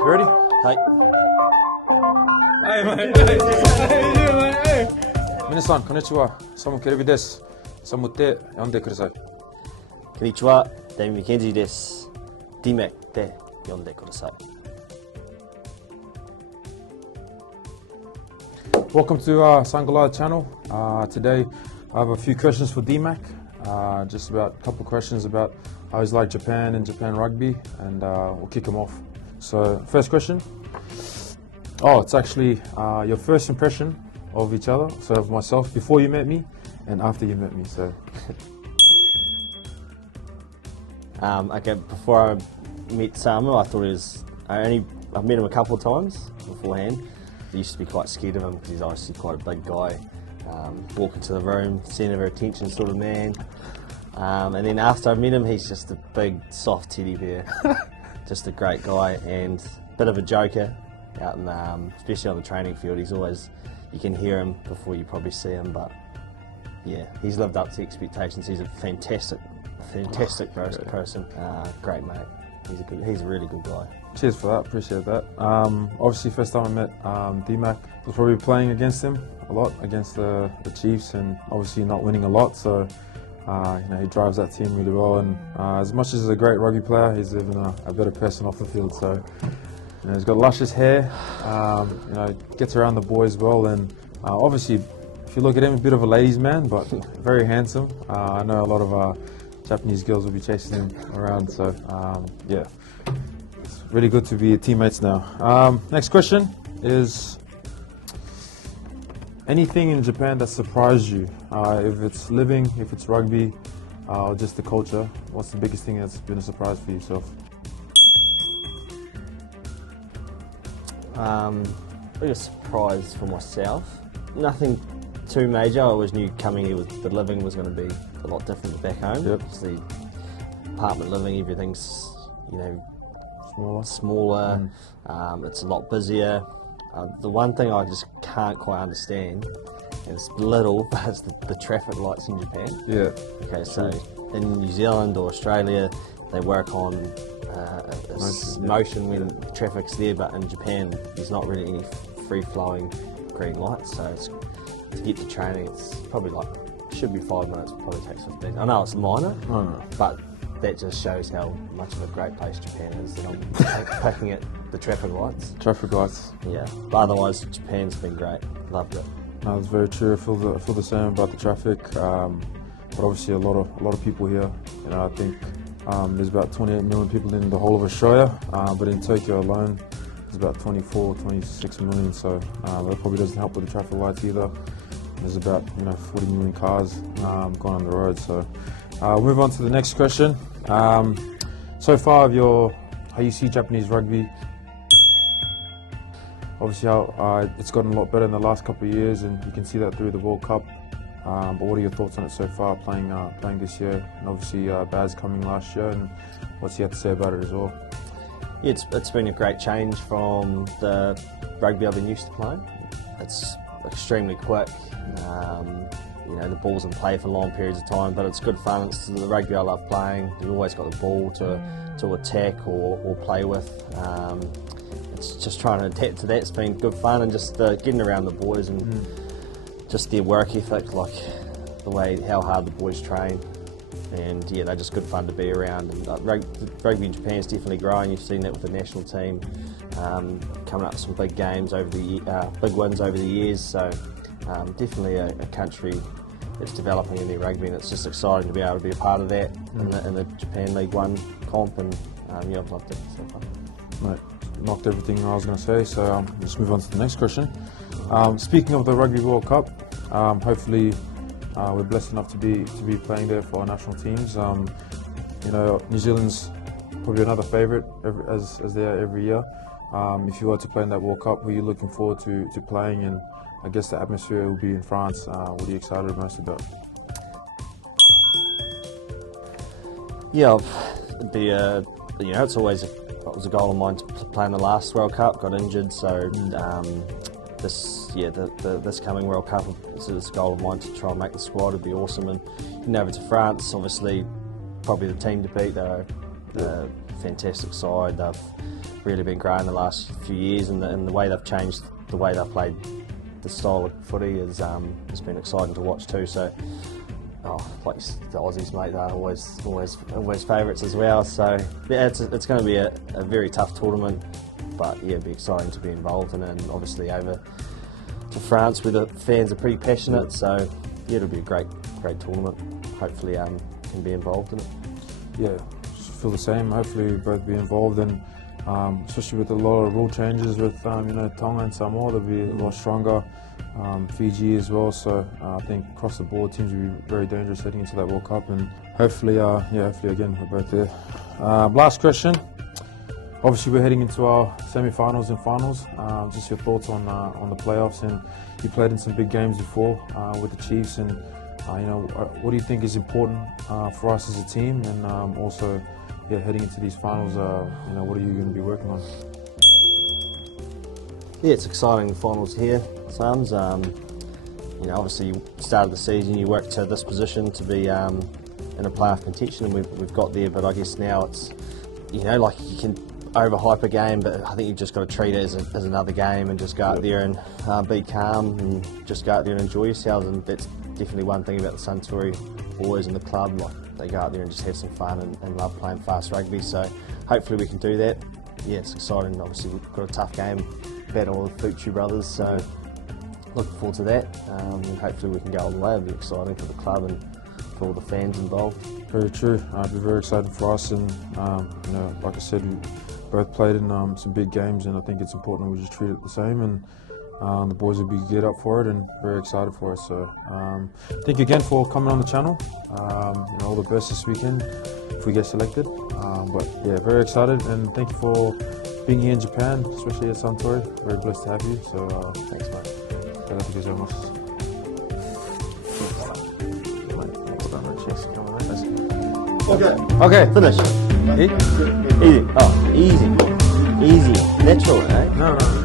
You ready? Hi. Hey, mate. Hey. 皆さん、こんにちは。サムKEREVIです。サムって呼んでください。こんにちは、ダミアンMcKENZIEです。DAMIANって呼んでください。Welcome to our SUNGOLIATH channel. Today I have a few questions for DMAC. Just about a couple of questions about how he's like Japan and Japan rugby, and we'll kick him off. So, first question. Oh, it's actually your first impression of each other, so of myself, before you met me and after you met me. So, okay, before I met SAMU, I thought I've met him a couple of times beforehand. I used to be quite scared of him because he's obviously quite a big guy. Walk into the room, centre of attention sort of man. And then after I met him, he's just a big, soft teddy bear. Just a great guy and a bit of a joker out in, especially on the training field. He's always, you can hear him before you probably see him, but yeah, he's lived up to expectations. He's a fantastic person. Great mate. He's a really good guy. Cheers for that, appreciate that. Obviously, first time I met DMAC, I was probably playing against him a lot, against the Chiefs, and obviously not winning a lot, so he drives that team really well, and as much as he's a great rugby player, he's even a better person off the field, so he's got luscious hair, gets around the boys well, and obviously, if you look at him, a bit of a ladies' man, but very handsome. I know a lot of Japanese girls will be chasing him around, so yeah, it's really good to be teammates now. Next question is, anything in Japan that surprised you? If it's living, if it's rugby, or just the culture, what's the biggest thing that's been a surprise for yourself? Biggest surprise for myself, nothing too major. I always knew coming here the living was going to be a lot different back home. Yep. Just the apartment living, everything's smaller. It's a lot busier. The one thing I just can't quite understand, and it's little, but it's the traffic lights in Japan. Yeah. Okay, so in New Zealand or Australia, they work on motion when traffic's there, but in Japan, there's not really any free-flowing green lights. So to get to training, it's probably should be 5 minutes, probably takes 15. I know it's minor, but that just shows how much of a great place Japan is, that I'm picking at the traffic lights. Traffic lights. Yeah, but otherwise Japan's been great, loved it. No, it's very true. I feel the same about the traffic, but obviously a lot of people here. I think there's about 28 million people in the whole of Australia, but in Tokyo alone, there's about 24, 26 million. So that probably doesn't help with the traffic lights either. There's about 40 million cars going on the road. So we'll move on to the next question. So far, how you see Japanese rugby? Obviously, how it's gotten a lot better in the last couple of years, and you can see that through the World Cup. But what are your thoughts on it so far, playing this year? And obviously, Baz coming last year, and what's he have to say about it as well? Yeah, it's been a great change from the rugby I've been used to playing. It's extremely quick. The ball's in play for long periods of time, but it's good fun. It's the rugby I love playing. You've always got the ball to attack or play with. It's just trying to adapt to that. It's been good fun, and just getting around the boys and just their work ethic, like how hard the boys train. And yeah, they're just good fun to be around. And rugby in Japan is definitely growing. You've seen that with the national team, coming up with some big games big wins over the years. So definitely a country that's developing in their rugby, and it's just exciting to be able to be a part of that in the Japan League One comp. And yeah, I've loved it so far. Right. Knocked everything I was going to say, so let's move on to the next question. Speaking of the Rugby World Cup, hopefully we're blessed enough to be playing there for our national teams. New Zealand's probably another favourite as they are every year. If you were to play in that World Cup, who are you looking forward to playing? And I guess the atmosphere will be in France. What are you excited most about? Yeah, it's always it was a goal of mine to play in the last World Cup. Got injured, so this coming World Cup is a goal of mine to try and make the squad. It'd be awesome. And heading over to France, obviously, probably the team to beat. They're a fantastic side. They've really been growing the last few years, and the way they've changed the way they've played the style of footy has been exciting to watch too. So, like the Aussies, mate, they're always favourites as well. So yeah, it's going to be a very tough tournament, but yeah, it'll be exciting to be involved in, and obviously over to France where the fans are pretty passionate. So yeah, it'll be a great tournament. Hopefully, can be involved in it. Yeah, feel the same. Hopefully, we both be involved, and especially with a lot of rule changes with Tonga and Samoa, they'll be a lot stronger. Fiji as well, so I think across the board teams will be very dangerous heading into that World Cup, and hopefully again we're both there. Last question. Obviously we're heading into our semi-finals and finals. Just your thoughts on the playoffs, and you played in some big games before with the Chiefs, and what do you think is important for us as a team, and also heading into these finals, what are you going to be working on? Yeah, it's exciting finals here, Sams. Obviously you started the season, you worked to this position to be in a playoff contention, and we've got there. But I guess now it's, like you can overhype a game, but I think you've just got to treat it as another game and just go out there and be calm and just go out there and enjoy yourselves. And that's definitely one thing about the Suntory boys and the club. Like they go out there and just have some fun and love playing fast rugby. So hopefully we can do that. Yeah, it's exciting. Obviously we've got a tough game. Battle with Fucci brothers, so looking forward to that, and hopefully we can go all the way. It'll be exciting for the club and for all the fans involved. Very true. It'll be very exciting for us, and like I said, we both played in some big games, and I think it's important we just treat it the same, and the boys will be geared up for it and very excited for it. So thank you again for coming on the channel. All the best this weekend if we get selected. But yeah, very excited, and thank you for being here in Japan, especially at Suntory. Very blessed to have you. So thanks, mate. Thank you so much. Okay, finish. Easy. Oh, easy. Natural, eh? No.